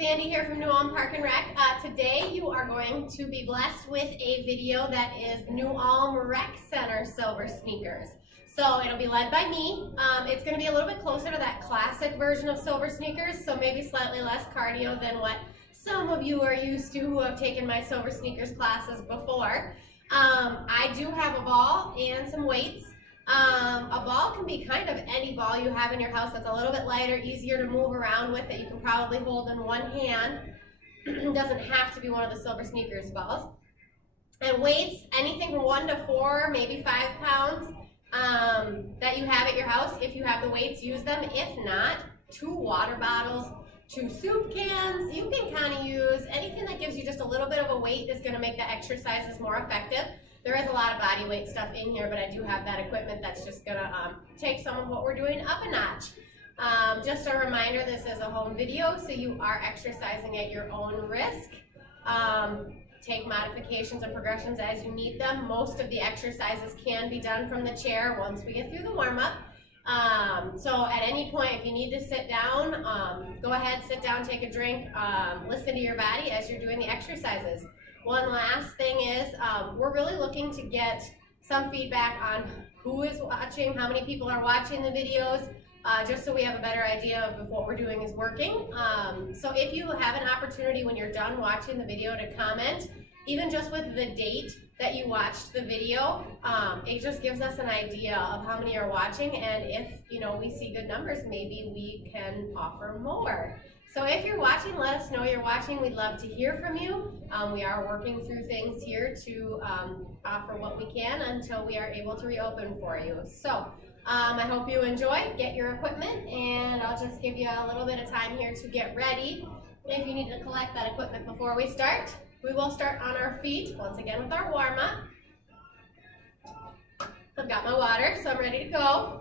Sandy here from New Ulm Park and Rec. Today you are going to be blessed with a video that is New Ulm Rec Center Silver Sneakers. So it'll be led by me. It's going to be a little bit closer to that classic version of Silver Sneakers, so maybe slightly less cardio than what some of you are used to who have taken my Silver Sneakers classes before. I do have a ball and some weights. A ball can be kind of any ball you have in your house that's a little bit lighter, easier to move around with, that you can probably hold in one hand. It doesn't have to be one of the Silver Sneakers balls. And weights, anything from 1 to 4, maybe 5 pounds that you have at your house. If you have the weights, use them. If not, 2 water bottles, 2 soup cans. You can kind of use anything that gives you just a little bit of a weight is going to make the exercises more effective. There is a lot of body weight stuff in here, but I do have that equipment that's just gonna take some of what we're doing up a notch. Just a reminder, this is a home video, so you are exercising at your own risk. Take modifications and progressions as you need them. Most of the exercises can be done from the chair once we get through the warm-up. So at any point, if you need to sit down, go ahead, sit down, take a drink, listen to your body as you're doing the exercises. One last thing is, we're really looking to get some feedback on who is watching, how many people are watching the videos, just so we have a better idea of if what we're doing is working. So if you have an opportunity when you're done watching the video to comment, even just with the date that you watched the video, it just gives us an idea of how many are watching, and if we see good numbers, maybe we can offer more. So if you're watching, let us know you're watching. We'd love to hear from you. We are working through things here to offer what we can until we are able to reopen for you. So I hope you enjoy. Get your equipment, and I'll just give you a little bit of time here to get ready. If you need to collect that equipment before we start, we will start on our feet once again with our warm-up. I've got my water, so I'm ready to go.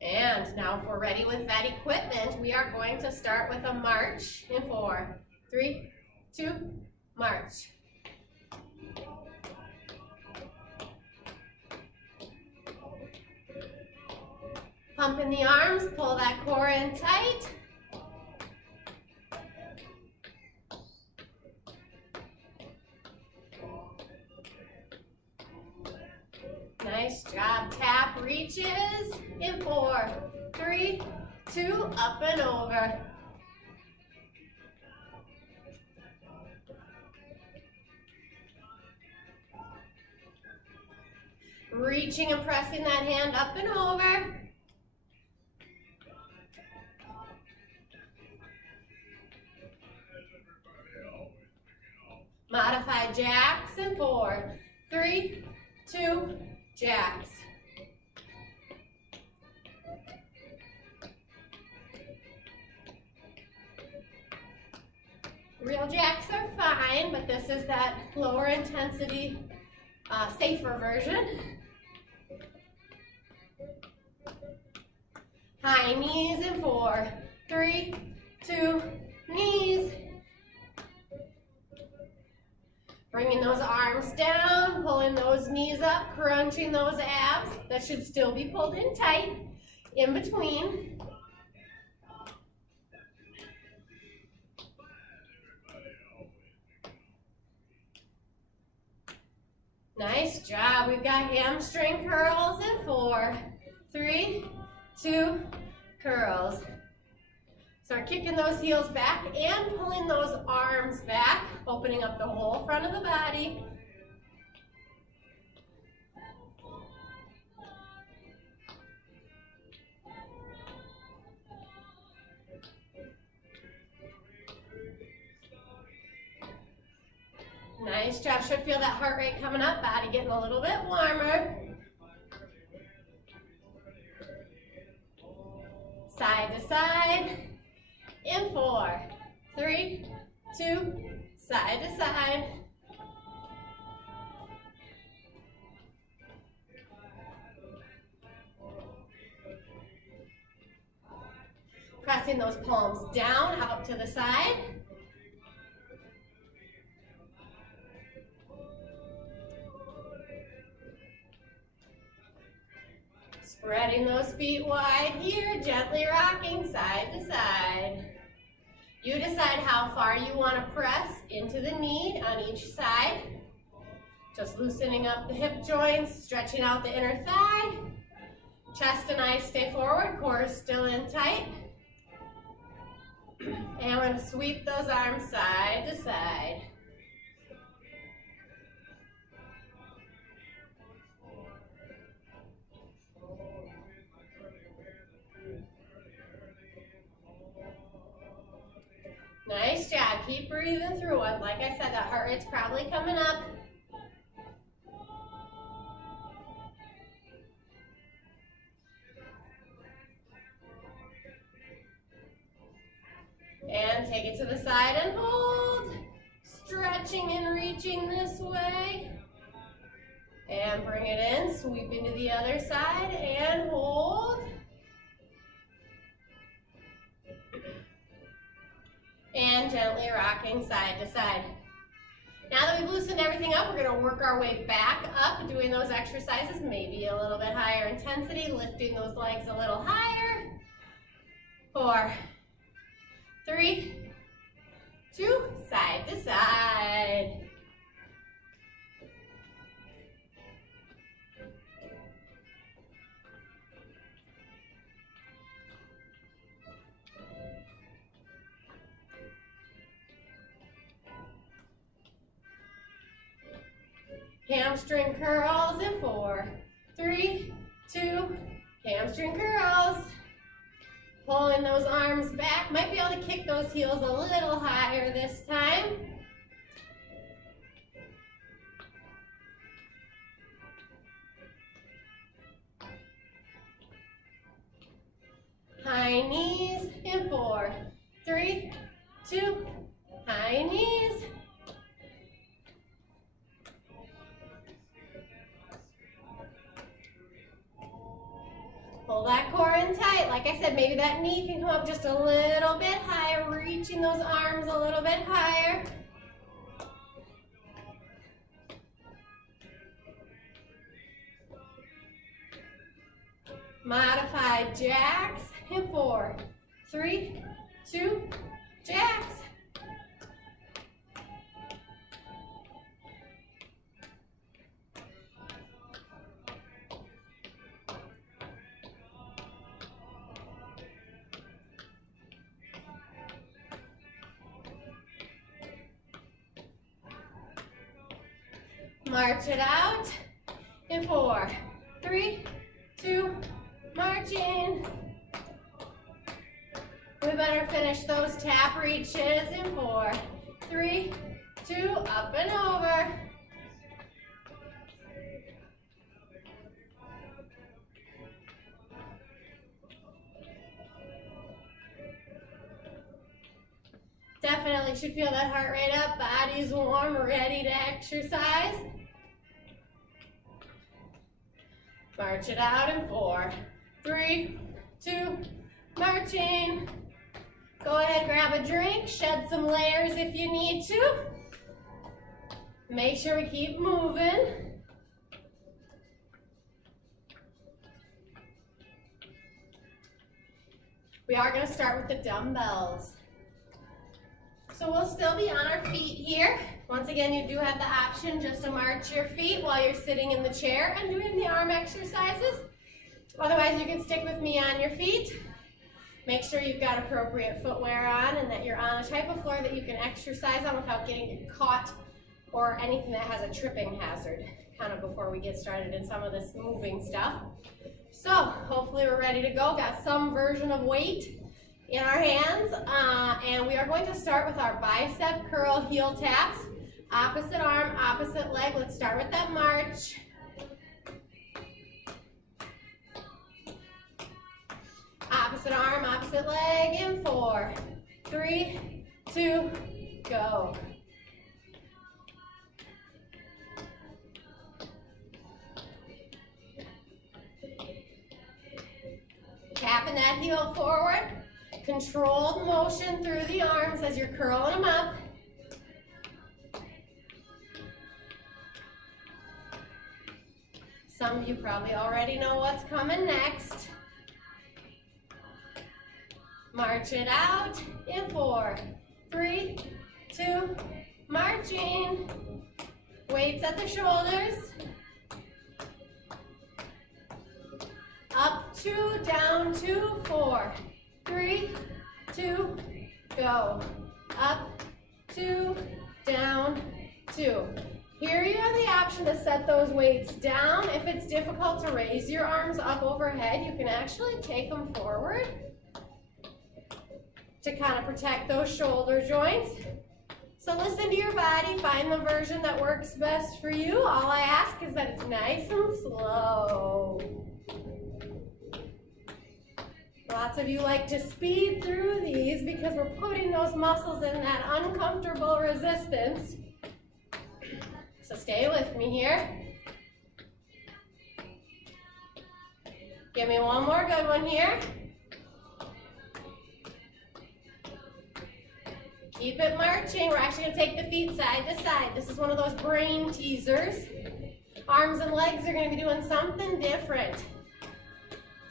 And now if we're ready with that equipment, we are going to start with a march in 4, 3, 2, march. Pump in the arms, pull that core in tight. Nice job. Tap reaches in 4, 3, 2, up and over. Reaching and pressing that hand up and over. Modified jacks in 4, 3, 2, jacks. Real jacks are fine, but this is that lower intensity, safer version. High knees in 4, 3, 2, knees. Bringing those arms down, pulling those knees up, crunching those abs. That should still be pulled in tight in between. Nice job. We've got hamstring curls in 4, 3, 2, curls. Start kicking those heels back and pulling those arms back, opening up the whole front of the body. Nice job. Should feel that heart rate coming up, body getting a little bit warmer. Side to side. In 4, 3, 2, side to side. Pressing those palms down, out to the side. Spreading those feet wide here, gently rocking side to side. You decide how far you want to press into the knee on each side. Just loosening up the hip joints, stretching out the inner thigh. Chest and eyes stay forward, core is still in tight. And we're going to sweep those arms side to side. Nice job. Keep breathing through it. Like I said, that heart rate's probably coming up. And take it to the side and hold. Stretching and reaching this way. And bring it in. Sweeping to the other side and hold. And gently rocking side to side. Now that we've loosened everything up, we're going to work our way back up, doing those exercises, maybe a little bit higher intensity, lifting those legs a little higher. 4, 3, 2, side to side. Hamstring curls in 4, 3, 2, hamstring curls. Pulling those arms back. Might be able to kick those heels a little higher this time. High knees in 4, 3, 2, high knees. Pull that core in tight. Like I said, maybe that knee can come up just a little bit higher, reaching those arms a little bit higher. Modified jacks in 4, 3, 2, jacks. March it out in 4, 3, 2, marching. We better finish those tap reaches in 4, 3, 2, up and over. Definitely should feel that heart rate up, body's warm, ready to exercise. March it out in 4, 3, 2, marching. Go ahead, grab a drink, shed some layers if you need to. Make sure we keep moving. We are going to start with the dumbbells. So we'll still be on our feet here. Once again, you do have the option just to march your feet while you're sitting in the chair and doing the arm exercises. Otherwise, you can stick with me on your feet. Make sure you've got appropriate footwear on and that you're on a type of floor that you can exercise on without getting caught or anything that has a tripping hazard, kind of before we get started in some of this moving stuff. So hopefully we're ready to go. Got some version of weight in our hands, and we are going to start with our bicep curl heel taps. Opposite arm, opposite leg. Let's start with that march. Opposite arm, opposite leg in 4, 3, 2, go. Tapping that heel forward. Controlled motion through the arms as you're curling them up. Some of you probably already know what's coming next. March it out in 4, 3, 2, marching. Weights at the shoulders. Up 2, down 2, 4, 3, 2, go. Up 2, down 2. Here you have the option to set those weights down. If it's difficult to raise your arms up overhead, you can actually take them forward to kind of protect those shoulder joints. So listen to your body, find the version that works best for you. All I ask is that it's nice and slow. Lots of you like to speed through these because we're putting those muscles in that uncomfortable resistance. So stay with me here. Give me one more good one here. Keep it marching. We're actually going to take the feet side to side. This is one of those brain teasers. Arms and legs are going to be doing something different.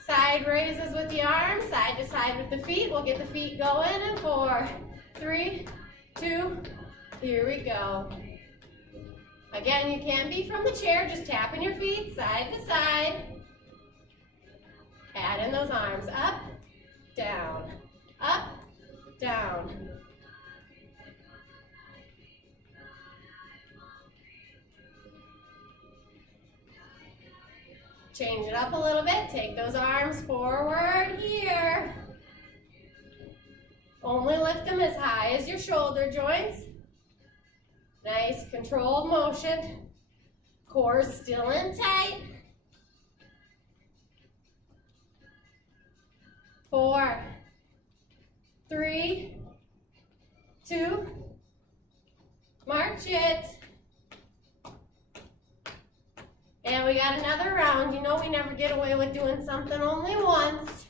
Side raises with the arms, side to side with the feet. We'll get the feet going in 4, 3, 2, here we go. Again, you can be from the chair, just tapping your feet side to side. Add in those arms, up, down, up, down. Change it up a little bit, take those arms forward here. Only lift them as high as your shoulder joints. Nice controlled motion. Core still in tight. 4, 3, 2, march it. And we got another round. You know we never get away with doing something only once.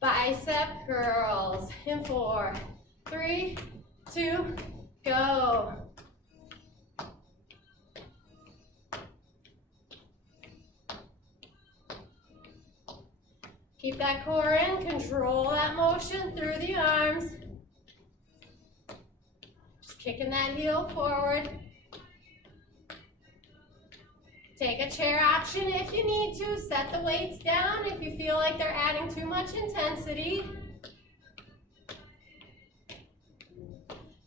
Bicep curls in 4, 3, 2, go. Keep that core in, control that motion through the arms. Just kicking that heel forward. Take a chair option if you need to. Set the weights down if you feel like they're adding too much intensity.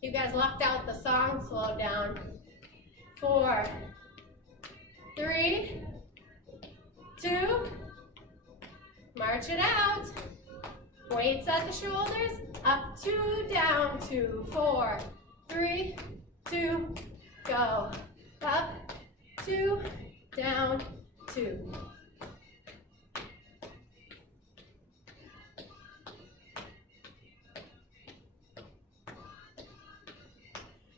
You guys lucked out the song, slow down. 4, 3, 2, march it out. Weights at the shoulders, up 2, down 2, 4, 3, 2, go. Up 2, down 2.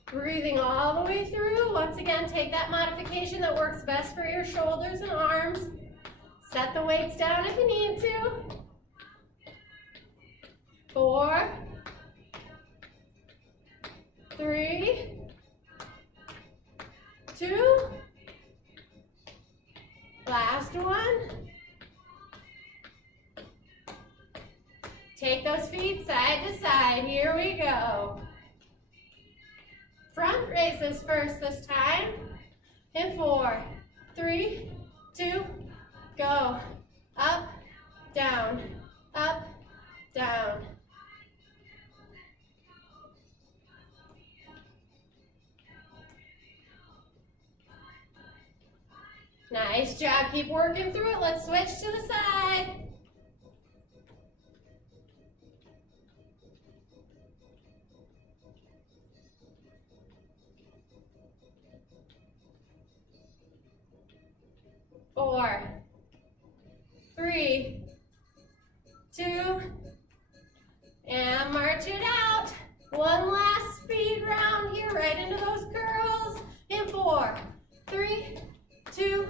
Breathing all the way through. Once again, take that modification that works best for your shoulders and arms. Set the weights down if you need to. 4, 3, 2, last one. Take those feet side to side. Here we go. Front raises first this time. In 4, 3, 2, go. Up, down, up, down. Nice job. Keep working through it. Let's switch to the side. Four, 3, 2, and march it out. One last speed round here, right into those curls. In 4, 3, 2,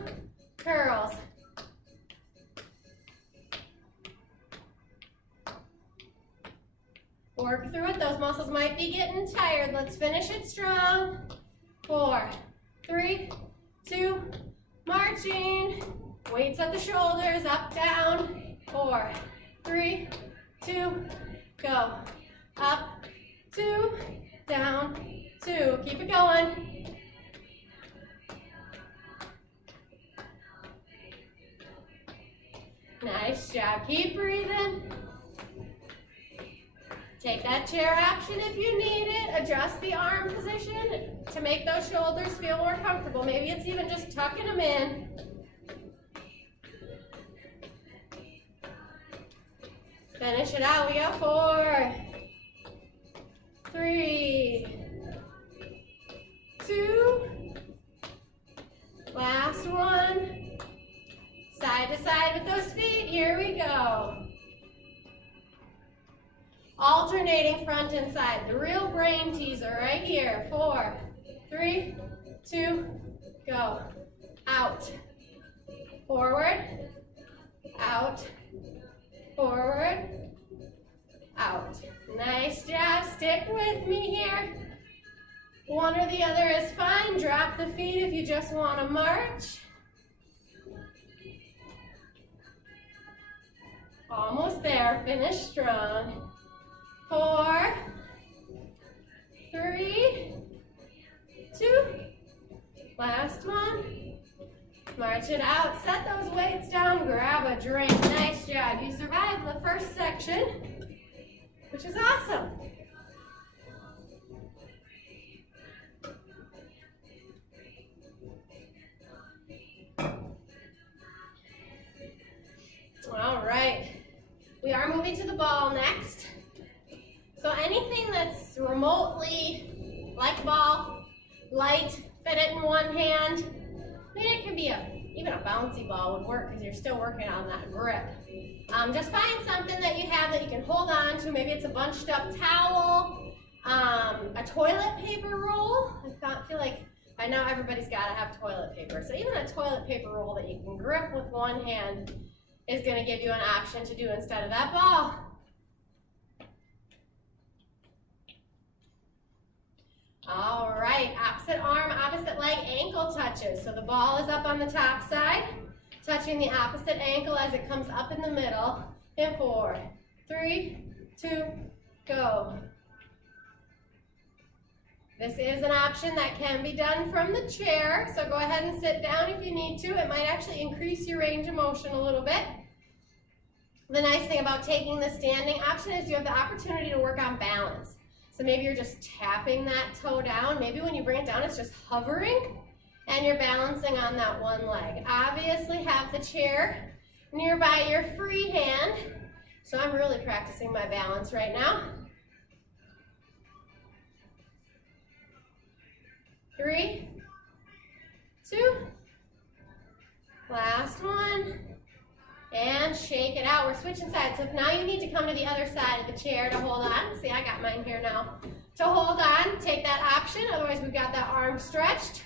curls. Work through it. Those muscles might be getting tired. Let's finish it strong. 4, 3, 2, marching. Weights at the shoulders, up, down. 4, 3, 2, go. Up, 2, down, 2. Keep it going. Nice job. Keep breathing. Take that chair option if you need it. Adjust the arm position to make those shoulders feel more comfortable. Maybe it's even just tucking them in. Finish it out. We got 4, 3, 2. Last one. Side to side with those feet. Here we go. Alternating front and side. The real brain teaser right here. 4, 3, 2, go. Out. Forward. Out. Forward. Out. Nice job. Stick with me here. One or the other is fine. Drop the feet if you just want to march. Almost there. Finish strong. 4, 3, 2. Last one. March it out. Set those weights down. Grab a drink. Nice job. You survived the first section, which is awesome. All right. We are moving to the ball next. So anything that's remotely like ball, light, fit it in one hand. Maybe it can be even a bouncy ball would work because you're still working on that grip. Just find something that you have that you can hold on to. Maybe it's a bunched up towel, a toilet paper roll. I feel like by now everybody's got to have toilet paper. So even a toilet paper roll that you can grip with one hand is going to give you an option to do instead of that ball. All right, opposite arm, opposite leg, ankle touches. So the ball is up on the top side, touching the opposite ankle as it comes up in the middle. In 4, 3, 2, go. This is an option that can be done from the chair, so go ahead and sit down if you need to. It might actually increase your range of motion a little bit. The nice thing about taking the standing option is you have the opportunity to work on balance. So maybe you're just tapping that toe down. Maybe when you bring it down, it's just hovering, and you're balancing on that one leg. Obviously, have the chair nearby your free hand. So I'm really practicing my balance right now. 3, 2, last one, and shake it out. We're switching sides, so if now you need to come to the other side of the chair to hold on. See, I got mine here now. To hold on, take that option, otherwise we've got that arm stretched.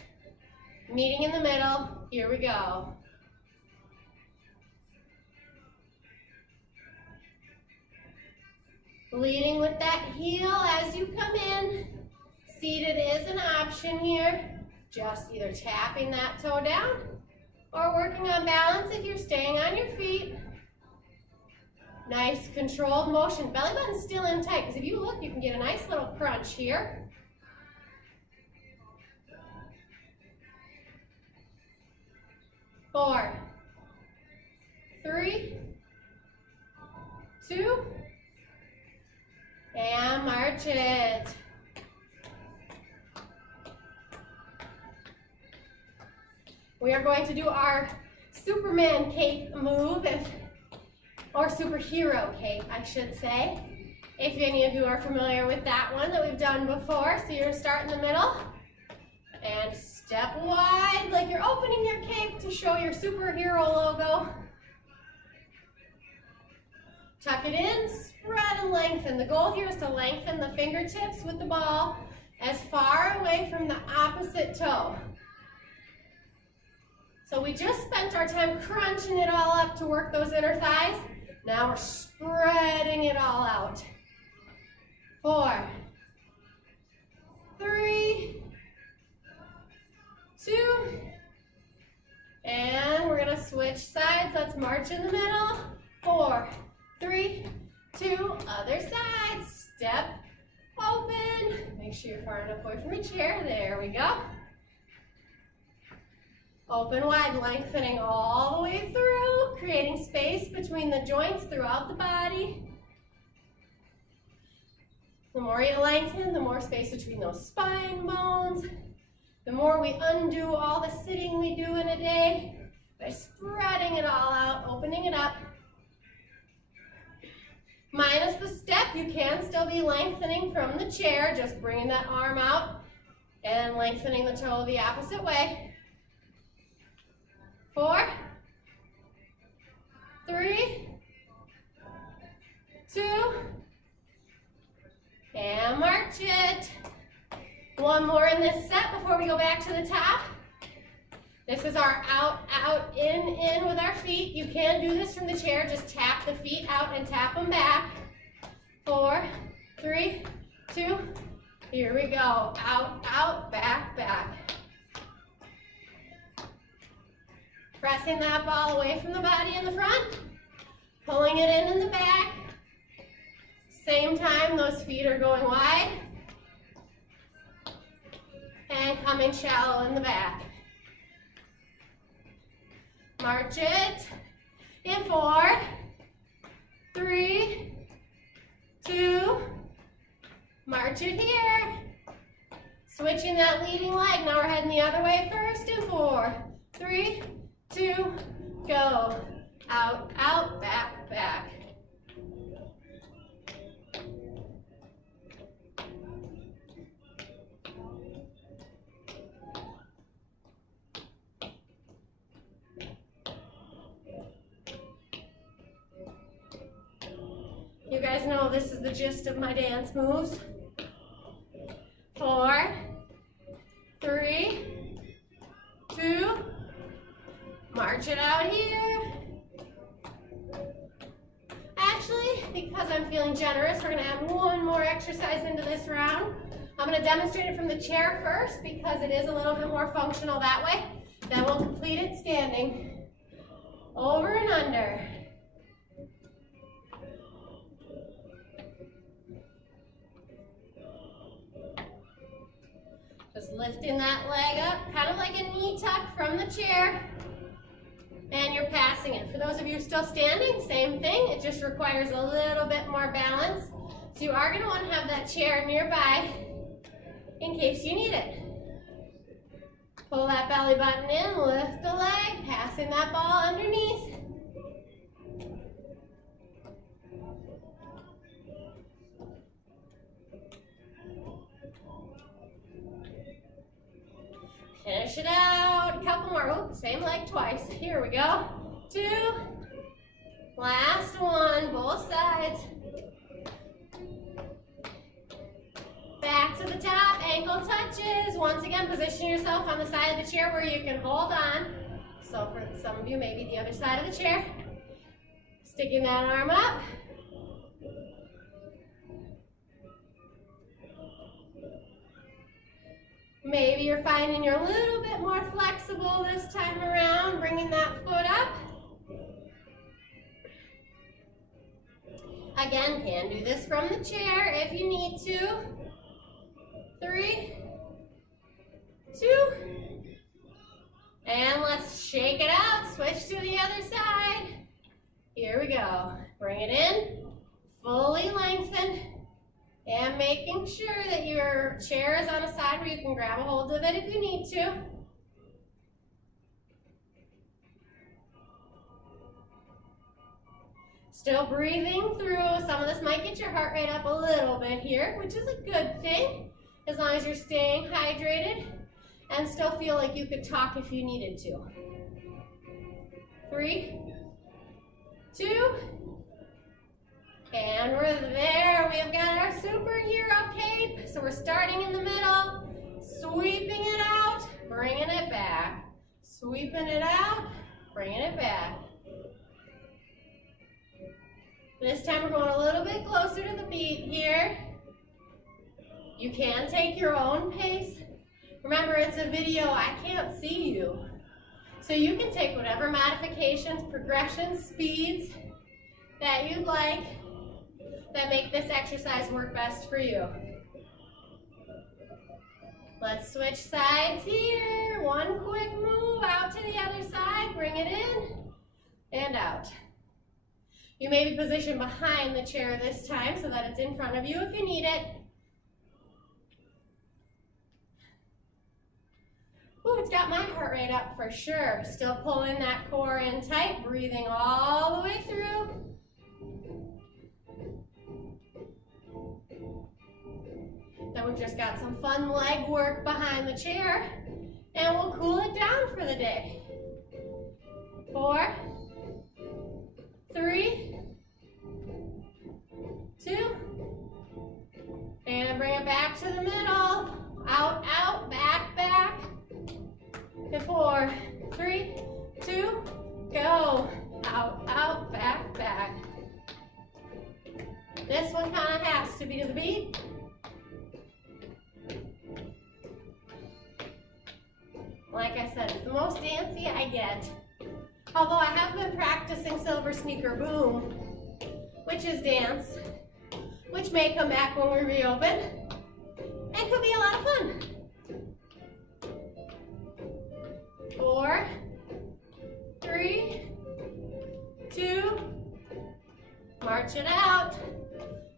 Meeting in the middle, here we go. Leading with that heel as you come in. Seated is an option here. Just either tapping that toe down or working on balance if you're staying on your feet. Nice controlled motion. Belly button's still in tight, because if you look, you can get a nice little crunch here. Four, 3, 2, and march it. We are going to do our Superman cape move, or superhero cape, I should say. If any of you are familiar with that one that we've done before. So you're going to start in the middle and step wide like you're opening your cape to show your superhero logo. Tuck it in, spread and lengthen. The goal here is to lengthen the fingertips with the ball as far away from the opposite toe. So we just spent our time crunching it all up to work those inner thighs. Now we're spreading it all out. 4, 3, 2, and switch sides. Let's march in the middle. 4, 3, 2, other side. Step, open. Make sure you're far enough away from the chair. There we go. Open wide, lengthening all the way through, creating space between the joints throughout the body. The more you lengthen, the more space between those spine bones. The more we undo all the sitting we do in a day by spreading it all out, opening it up. Minus the step, you can still be lengthening from the chair, just bringing that arm out and lengthening the toe the opposite way. 4, 3, 2, and march it. One more in this set before we go back to the top. This is our out, out, in with our feet. You can do this from the chair. Just tap the feet out and tap them back. 4, 3, 2, here we go. Out, out, back, back. Pressing that ball away from the body in the front, pulling it in the back. Same time, those feet are going wide and coming shallow in the back. March it in 4, 3, 2, march it here. Switching that leading leg. Now we're heading the other way first in 4, 3, 2, go. Out, out, back, back. You guys know this is the gist of my dance moves. 4, 3, 2, march it out here. Actually, because I'm feeling generous, we're gonna add one more exercise into this round. I'm gonna demonstrate it from the chair first because it is a little bit more functional that way. Then we'll complete it standing. Over and under. Just lifting that leg up, kind of like a knee tuck from the chair. And you're passing it. For those of you still standing, same thing. It just requires a little bit more balance. So you are going to want to have that chair nearby in case you need it. Pull that belly button in, lift the leg, passing that ball underneath. Finish it out. A couple more. Oops, same leg twice. Here we go. 2. Last one. Both sides. Back to the top. Ankle touches. Once again, position yourself on the side of the chair where you can hold on. So for some of you, maybe the other side of the chair. Sticking that arm up. Maybe you're finding you're a little bit more flexible this time around, bringing that foot up. Again, can do this from the chair if you need to. 3, 2, and let's shake it out. Switch to the other side. Here we go. Bring it in, fully lengthen. And making sure that your chair is on a side where you can grab a hold of it if you need to. Still breathing through. Some of this might get your heart rate up a little bit here, which is a good thing, as long as you're staying hydrated and still feel like you could talk if you needed to. 3, 2, and we're there. We've got our superhero cape. So we're starting in the middle, sweeping it out, bringing it back. Sweeping it out, bringing it back. This time we're going a little bit closer to the beat here. You can take your own pace. Remember, it's a video. I can't see you. So you can take whatever modifications, progressions, speeds that you'd like that make this exercise work best for you. Let's switch sides here. One quick move out to the other side, bring it in and out. You may be positioned behind the chair this time so that it's in front of you if you need it. Ooh, it's got my heart rate up for sure. Still pulling that core in tight, breathing all the way through. Then we've just got some fun leg work behind the chair, and we'll cool it down for the day. 4, 3, 2, and bring it back to the middle. Out, out, back, back. And 4, 3, 2, go. Out, out, back, back. This one kind of has to be to the beat. Like I said, it's the most dancey I get. Although I have been practicing Silver Sneaker Boom, which is dance, which may come back when we reopen, and could be a lot of fun. 4, 3, 2, march it out.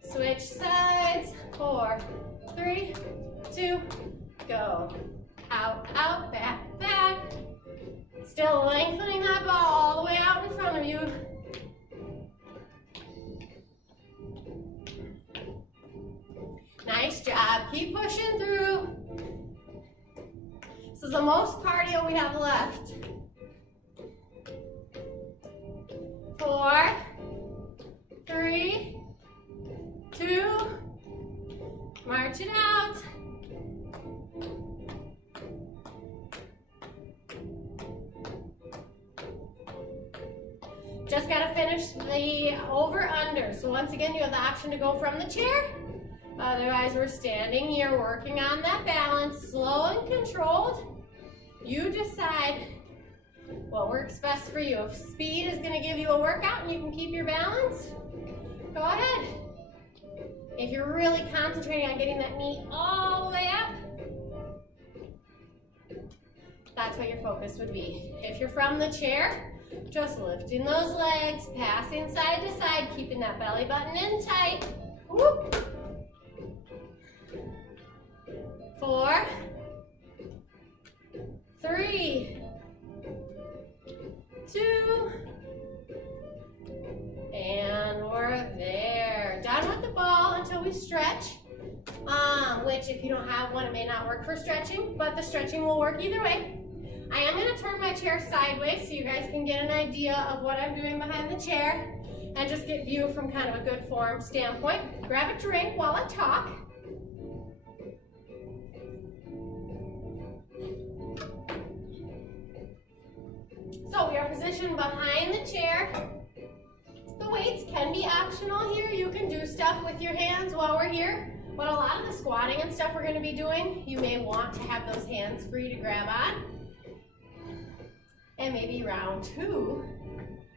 Switch sides. 4, 3, 2, go. Out, out, back, back. Still lengthening that ball all the way out in front of you. Nice job. Keep pushing through. This is the most cardio we have left. 4, 3, 2, march it out. Just gotta finish the over-under. So once again, you have the option to go from the chair. Otherwise, we're standing here working on that balance, slow and controlled. You decide what works best for you. If speed is gonna give you a workout and you can keep your balance, go ahead. If you're really concentrating on getting that knee all the way up, that's what your focus would be. If you're from the chair, just lifting those legs, passing side to side, keeping that belly button in tight. Whoop. 4, 3, 2, and we're there. Done with the ball until we stretch, which if you don't have one, it may not work for stretching, but the stretching will work either way. I am going to turn my chair sideways so you guys can get an idea of what I'm doing behind the chair and just get view from kind of a good form standpoint. Grab a drink while I talk. So we are positioned behind the chair. The weights can be optional here. You can do stuff with your hands while we're here, but a lot of the squatting and stuff we're going to be doing, you may want to have those hands free to grab on. And maybe round 2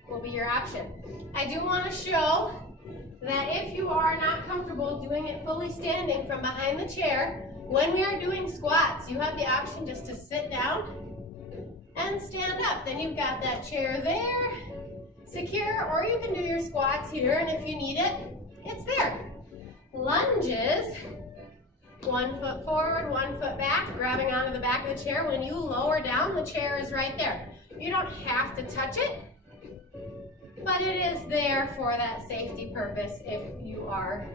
will be your option. I do want to show that if you are not comfortable doing it fully standing from behind the chair, when we are doing squats, you have the option just to sit down and stand up. Then you've got that chair there, secure, or you can do your squats here, and if you need it, it's there. Lunges, 1 foot forward, 1 foot back, grabbing onto the back of the chair. When you lower down, the chair is right there. You don't have to touch it, but it is there for that safety purpose if you are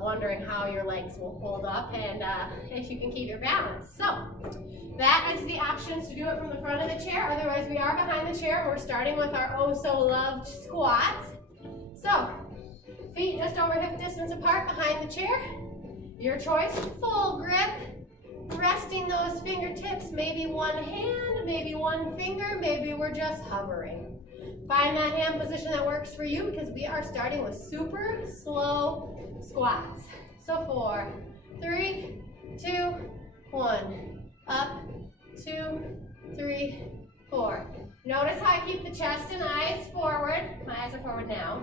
wondering how your legs will hold up and if you can keep your balance. So that is the options to do it from the front of the chair. Otherwise, we are behind the chair. We're starting with our oh so loved squats. So feet just over hip distance apart behind the chair. Your choice, full grip. Resting those fingertips, maybe one hand, maybe one finger, maybe we're just hovering. Find that hand position that works for you because we are starting with super slow squats. So 4, 3, 2, 1. Up, 2, 3, 4. Notice how I keep the chest and eyes forward. My eyes are forward now.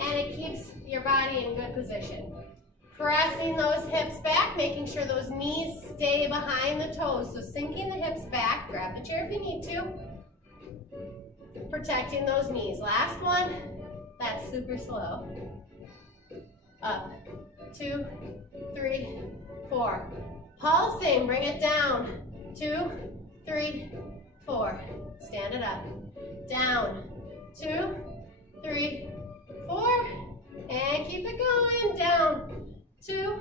And it keeps your body in good position. Pressing those hips back, making sure those knees stay behind the toes. So sinking the hips back, grab the chair if you need to. Protecting those knees. Last one, that's super slow. Up, 2, 3, 4. Pulsing, bring it down. 2, 3, 4. Stand it up. Down, 2, 3, 4. And keep it going. Down, 2,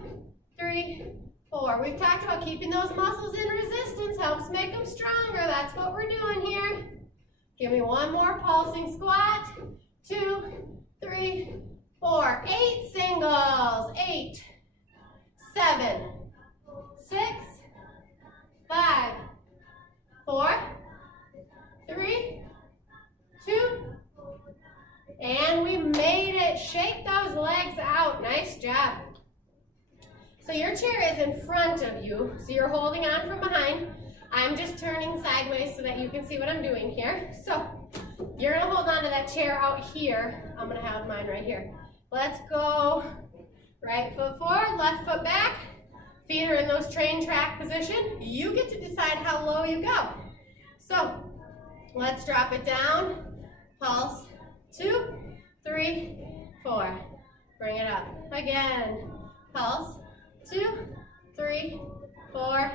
3, 4. We've talked about keeping those muscles in resistance. Helps make them stronger. That's what we're doing here. Give me one more pulsing squat. 2, 3, 4. 8 singles. 8, 7, 6, 5, 4, 3, 2, and we made it. Shake those legs out. Nice job. So your chair is in front of you, so you're holding on from behind. I'm just turning sideways so that you can see what I'm doing here. So you're gonna hold on to that chair out here. I'm gonna have mine right here. Let's go. Right foot forward, left foot back. Feet are in those train track position. You get to decide how low you go. So let's drop it down. Pulse. 2, 3, 4. Bring it up. Again. Pulse. 2, 3, 4.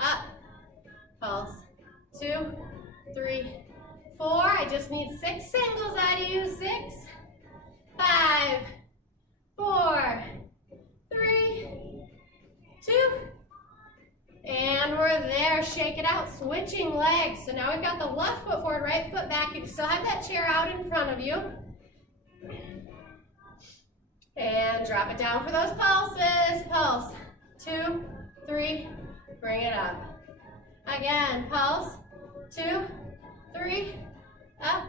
Up. Pulse. 2, 3, 4. I just need 6 singles out of you. 6, 5, 4, 3, 2, and we're there. Shake it out. Switching legs. So now we've got the left foot forward, right foot back. You can still have that chair out in front of you. And drop it down for those pulses. Pulse. 2, 3, bring it up. Again, pulse. 2, 3, up.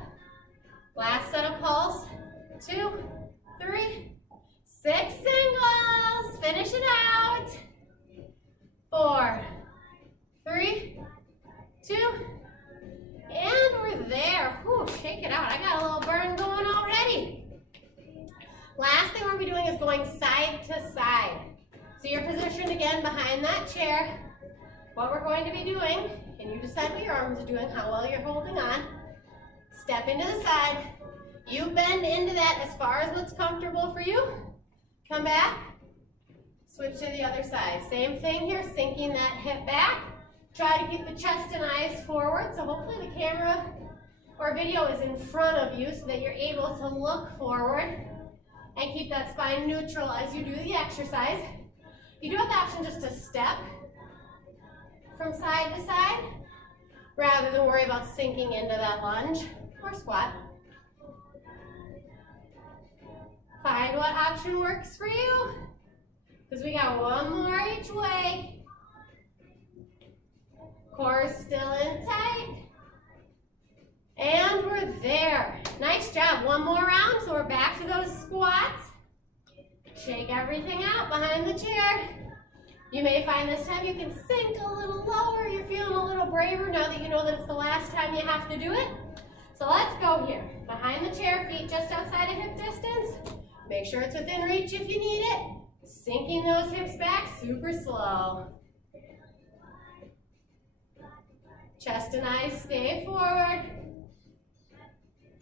Last set of pulse. 2, 3, 6 singles. Finish it out. 4, 3, 2, and we're there. Whew, shake it out. I got a little burn going already. Last thing we're going to be doing is going side to side. So you're positioned again behind that chair. What we're going to be doing, and you decide what your arms are doing, how well you're holding on. Step into the side. You bend into that as far as what's comfortable for you. Come back. Switch to the other side. Same thing here, sinking that hip back. Try to keep the chest and eyes forward, so hopefully the camera or video is in front of you so that you're able to look forward and keep that spine neutral as you do the exercise. You do have the option just to step from side to side rather than worry about sinking into that lunge or squat. Find what option works for you. Because we got one more each way. Core still in tight. And we're there. Nice job. One more round, so we're back to those squats. Shake everything out behind the chair. You may find this time you can sink a little lower. You're feeling a little braver now that you know that it's the last time you have to do it. So let's go here. Behind the chair, feet just outside of hip distance. Make sure it's within reach if you need it. Sinking those hips back, super slow. Chest and eyes stay forward.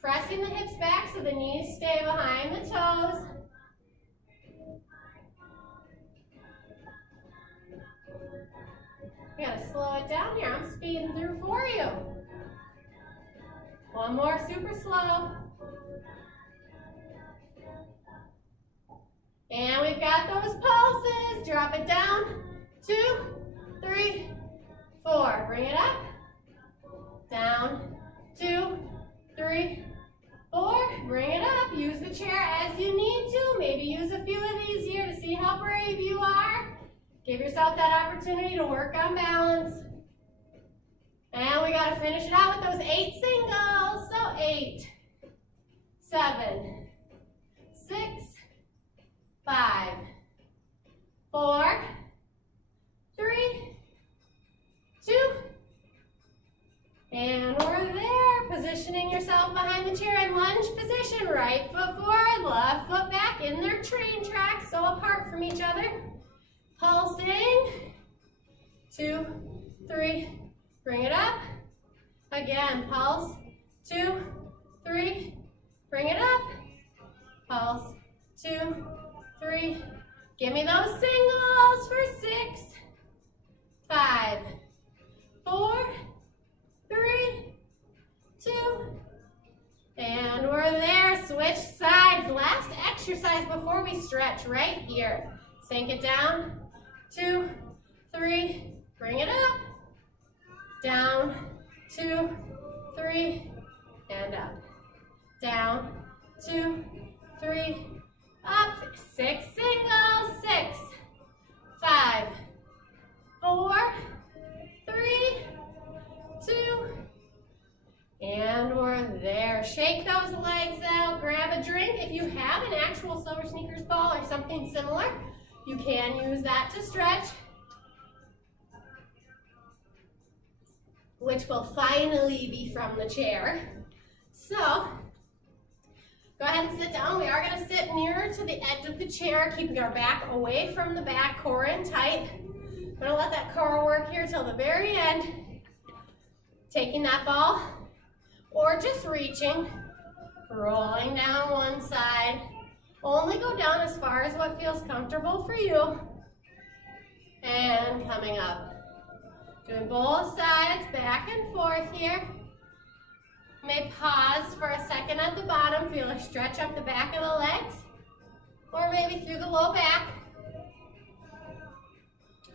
Pressing the hips back so the knees stay behind the toes. You gotta slow it down here. I'm speeding through for you. One more, super slow. And we've got those pulses. Drop it down. 2, 3, 4. Bring it up. Down. 2, 3, 4. Bring it up. Use the chair as you need to. Maybe use a few of these here to see how brave you are. Give yourself that opportunity to work on balance. And we got to finish it out with those 8 singles. So 8, 7, 6, 5, 4, 3, 2, yourself behind the chair in lunge position. Right foot forward, left foot back in their train tracks, so apart from each other. Pulsing. 2, 3, bring it up. Again, pulse. 2, 3, bring it up. Pulse. 2, 3. Give me those singles for 6, 5, 4, 3, 2, and we're there. Switch sides. Last exercise before we stretch right here. Sink it down. 2, 3, bring it up. Down. 2, 3, and up. Down. 2, 3, up. 6 singles. 6, 5, 4, 3, 2, and we're there. Shake those legs out. Grab a drink. If you have an actual Silver Sneakers ball or something similar, you can use that to stretch, which will finally be from the chair. So, go ahead and sit down. We are going to sit nearer to the edge of the chair, keeping our back away from the back, core in tight. I'm going to let that core work here till the very end. Taking that ball, or just reaching, rolling down one side. Only go down as far as what feels comfortable for you. And coming up. Doing both sides, back and forth here. You may pause for a second at the bottom, feel a stretch up the back of the legs, or maybe through the low back.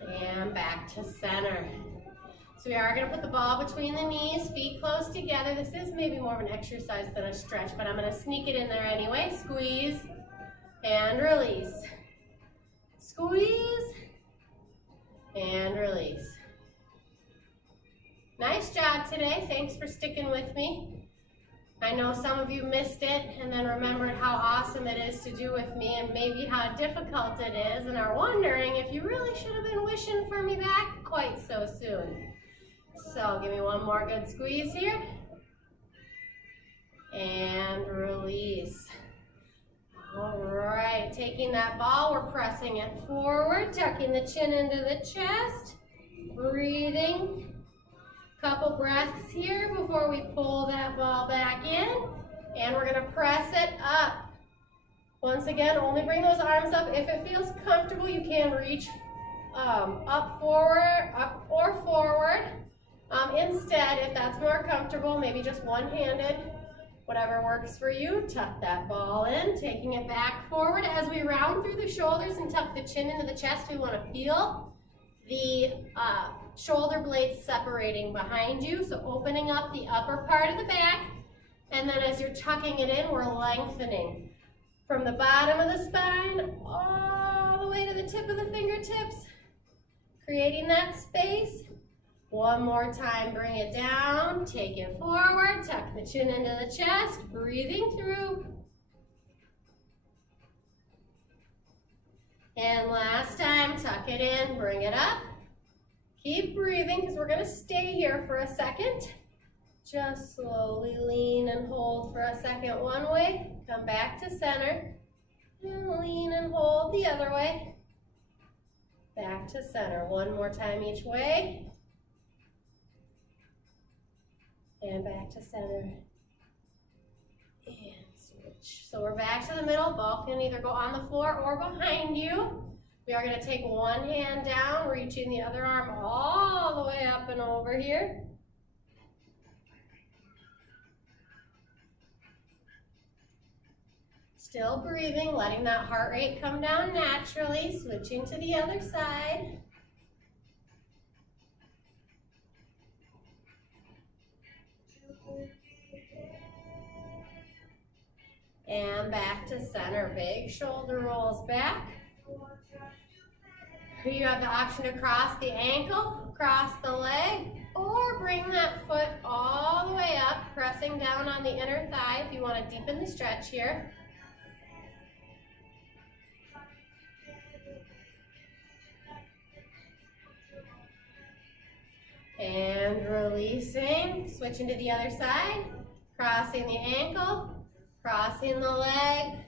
And back to center. So we are going to put the ball between the knees, feet close together. This is maybe more of an exercise than a stretch, but I'm going to sneak it in there anyway. Squeeze and release. Squeeze and release. Nice job today. Thanks for sticking with me. I know some of you missed it and then remembered how awesome it is to do with me and maybe how difficult it is and are wondering if you really should have been wishing for me back quite so soon. So give me one more good squeeze here. And release. All right, taking that ball, we're pressing it forward, tucking the chin into the chest, breathing. Couple breaths here before we pull that ball back in, and we're gonna press it up. Once again, only bring those arms up if it feels comfortable. You can reach up or forward. Instead, if that's more comfortable, maybe just one-handed, whatever works for you. Tuck that ball in, taking it back forward. As we round through the shoulders and tuck the chin into the chest, we wanna feel the shoulder blades separating behind you, so opening up the upper part of the back, and then as you're tucking it in, we're lengthening from the bottom of the spine all the way to the tip of the fingertips, creating that space. One more time, bring it down, take it forward, tuck the chin into the chest, breathing through. And last time, tuck it in, bring it up. Keep breathing because we're going to stay here for a second. Just slowly lean and hold for a second one way. Come back to center. And lean and hold the other way. Back to center. One more time each way. And back to center. And switch. So we're back to the middle. Ball can either go on the floor or behind you. We are going to take one hand down, reaching the other arm all the way up and over here. Still breathing, letting that heart rate come down naturally, switching to the other side. And back to center, big shoulder rolls back. You have the option to cross the ankle, cross the leg, or bring that foot all the way up, pressing down on the inner thigh if you want to deepen the stretch here. And releasing, switching to the other side, crossing the ankle, crossing the leg,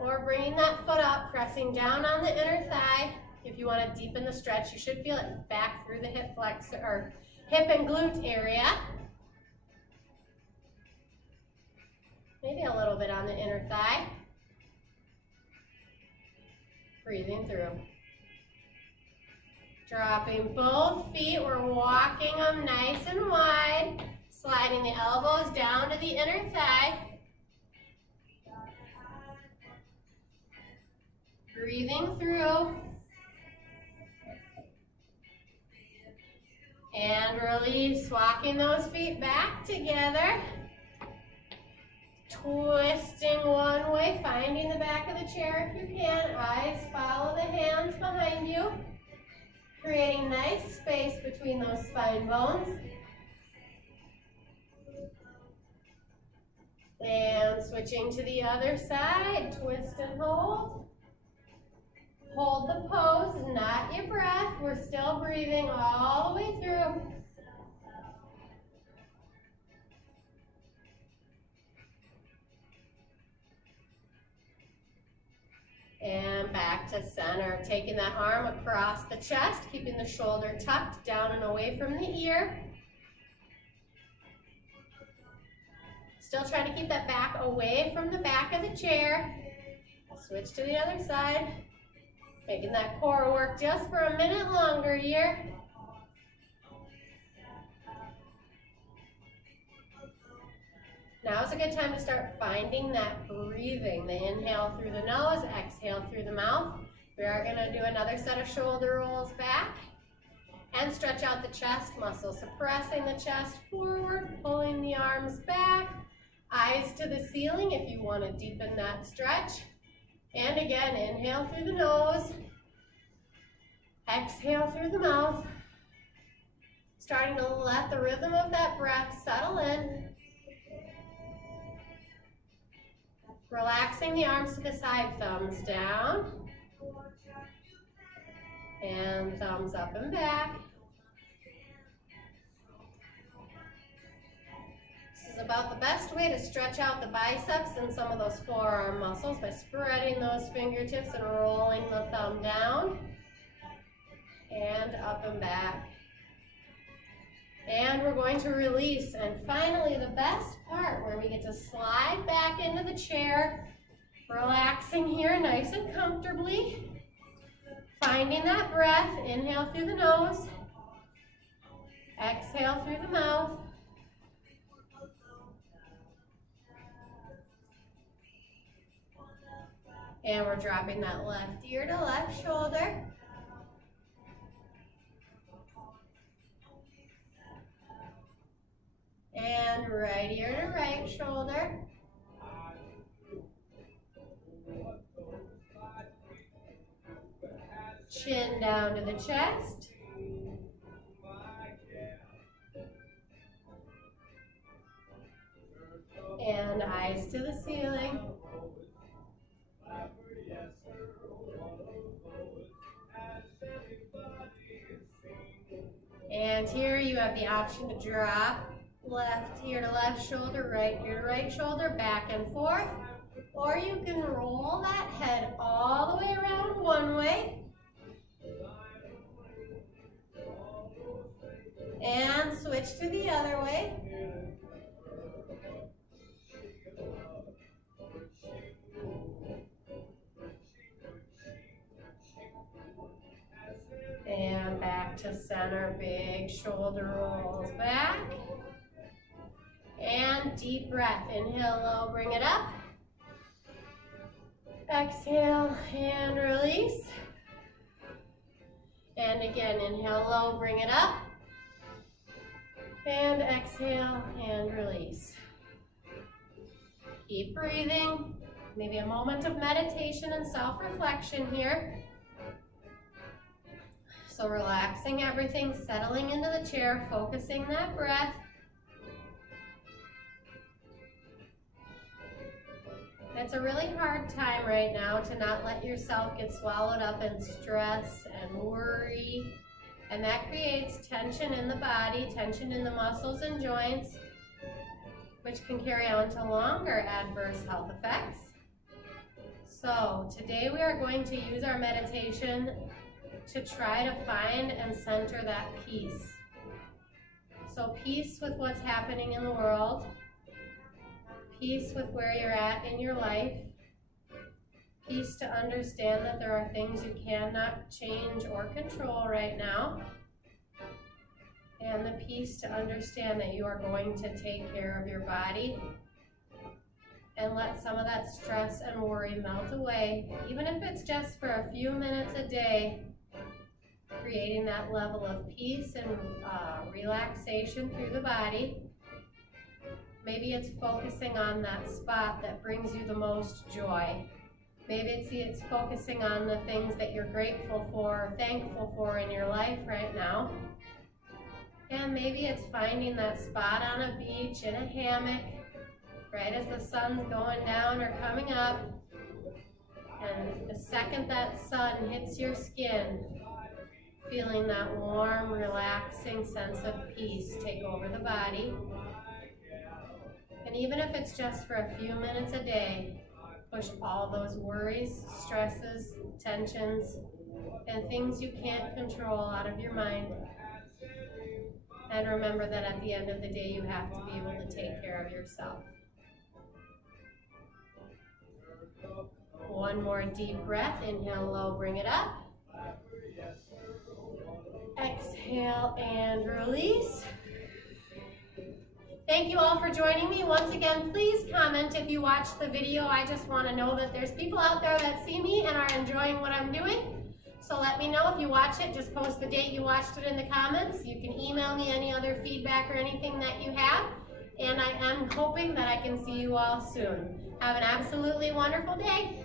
or bringing that foot up, pressing down on the inner thigh. If you want to deepen the stretch, you should feel it back through the hip flexor or hip and glute area. Maybe a little bit on the inner thigh. Breathing through. Dropping both feet, we're walking them nice and wide, sliding the elbows down to the inner thigh. Breathing through. And release, walking those feet back together. Twisting one way, finding the back of the chair if you can. Eyes follow the hands behind you. Creating nice space between those spine bones. And switching to the other side, twist and hold. Hold the pose, not your breath. We're still breathing all the way through. And back to center, taking that arm across the chest, keeping the shoulder tucked down and away from the ear. Still trying to keep that back away from the back of the chair. Switch to the other side. Making that core work just for a minute longer here. Now is a good time to start finding that breathing. The inhale through the nose, exhale through the mouth. We are going to do another set of shoulder rolls back and stretch out the chest muscle, suppressing the chest forward, pulling the arms back, eyes to the ceiling if you want to deepen that stretch. And again, inhale through the nose, exhale through the mouth. Starting to let the rhythm of that breath settle in. Relaxing the arms to the side, thumbs down. And thumbs up and back. This is about the best way to stretch out the biceps and some of those forearm muscles by spreading those fingertips and rolling the thumb down. And up and back. And we're going to release. And finally, the best part where we get to slide back into the chair, relaxing here nice and comfortably. Finding that breath, inhale through the nose, exhale through the mouth. And we're dropping that left ear to left shoulder. And right ear to right shoulder. Chin down to the chest. And eyes to the ceiling. And here you have the option to drop left ear to left shoulder, right ear to right shoulder, back and forth. Or you can roll that head all the way around one way. And switch to the other way. And back to center, big shoulder rolls back. And deep breath, inhale low, bring it up. Exhale and release. And again, inhale low, bring it up. And exhale and release. Keep breathing. Maybe a moment of meditation and self-reflection here. So relaxing everything, settling into the chair, focusing that breath. It's a really hard time right now to not let yourself get swallowed up in stress and worry. And that creates tension in the body, tension in the muscles and joints. which can carry on to longer adverse health effects. So today we are going to use our meditation to try to find and center that peace. So peace with what's happening in the world, peace with where you're at in your life, peace to understand that there are things you cannot change or control right now, and the peace to understand that you are going to take care of your body and let some of that stress and worry melt away, even if it's just for a few minutes a day, creating that level of peace and relaxation through the body. Maybe it's focusing on that spot that brings you the most joy. Maybe it's focusing on the things that you're grateful for, thankful for in your life right now. And maybe it's finding that spot on a beach in a hammock, right as the sun's going down or coming up. And the second that sun hits your skin, feeling that warm, relaxing sense of peace take over the body. And even if it's just for a few minutes a day, push all those worries, stresses, tensions, and things you can't control out of your mind. And remember that at the end of the day, you have to be able to take care of yourself. One more deep breath. Inhale low, bring it up. Exhale and release. Thank you all for joining me. Once again, please comment if you watched the video. I just want to know that there's people out there that see me and are enjoying what I'm doing. So let me know if you watch it. Just post the date you watched it in the comments. You can email me any other feedback or anything that you have. And I am hoping that I can see you all soon. Have an absolutely wonderful day.